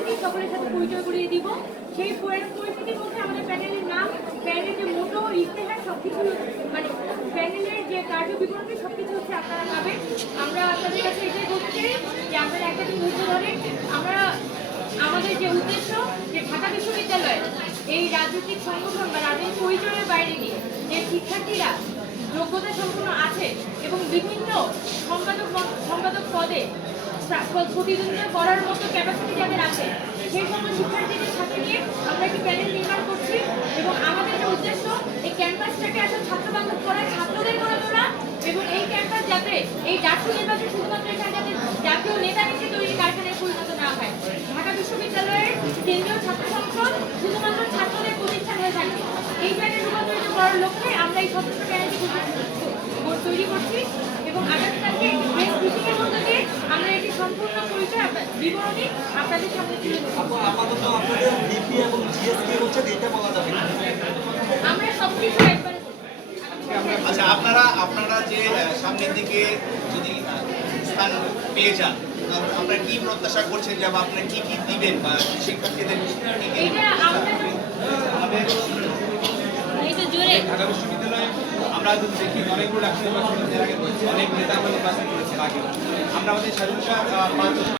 আপনাদেরকে সকলের সাথে পরিচয় করিয়ে দিব। সেই পরি- পরিস্থিতির মধ্যে আমাদের প্যানেলের নাম, প্যানেলের যে মোটো ইশতেহার সবকিছু মানে প্যানেলের যে কার্য বিবরণী সবকিছু হচ্ছে আপনারা পাবেন। আমরা আপনাদের কাছে এটাই বলতে যে আপনারা একটা দিন ধৈর্য ধরে আমরা, আমাদের যে উদ্দেশ্য, যে ঢাকা বিশ্ববিদ্যালয়, এই রাজনৈতিক সংগঠন বা রাজনৈতিক পরিচয়ের বাইরে গিয়ে যে শিক্ষার্থীরা যোগ্যতা সম্পন্ন আছে এবং বিভিন্ন সম্পাদক সম্পাদক পদে প্রা- প্রতিদ্বন্দ্বিতা করার মতো ক্যাপাসিটি যাদের আছে সেই সকল শিক্ষার্থীদের সাথে নিয়ে আমরা একটি প্যানেল নির্মাণ করছি এবং আমাদের যে উদ্দেশ্য এই ক্যাম্পাসটাকে আসলে ছাত্র বান্ধব করা ছাত্রদের করে তোলা এবং এই ক্যাম্পাস যাতে এই জাতীয় নির্বাচন শুধুমাত্র এখানে যাতে জাতীয় নেতা নেত্রী তৈরি কারখানায় পরিণত না হয়। ঢাকা বিশ্ববিদ্যালয়ের কেন্দ্রীয় ছাত্র সংসদ শুধুমাত্র ছাত্রদের প্রতিষ্ঠান হয়ে থাকবে এই প্যানেল রূপান্তরিত করার লক্ষ্যে আমরা এই সদস্য প্যানেলটি তৈরি করছি এবং আগামীকালকে প্রেস দিয়ে আমরা এটি সম্পূর্ণ পরিচয় বিবরণী আপনাদের সামনে তুলে ধরব। আপাতত আপনাদের ডিপি এবং জিএসকে হচ্ছে এটা বলা যাবে না আমরা সব কিছু একবারে আচ্ছা আপনারা আপনারা যে সামনের দিকে যদি স্থান পেয়ে যান আপনারা কি প্রত্যাশা করছেন যে বা আপনারা কি কি দিবেন বা শিক্ষার্থীদের আমাদের ঢাকা বিশ্ববিদ্যালয়ে আমরা যদি দেখি অনেকগুলো ডাক্তার অনেক নেতা আমাদের করেছে আগে আমরা আমাদের স্বাধীনতা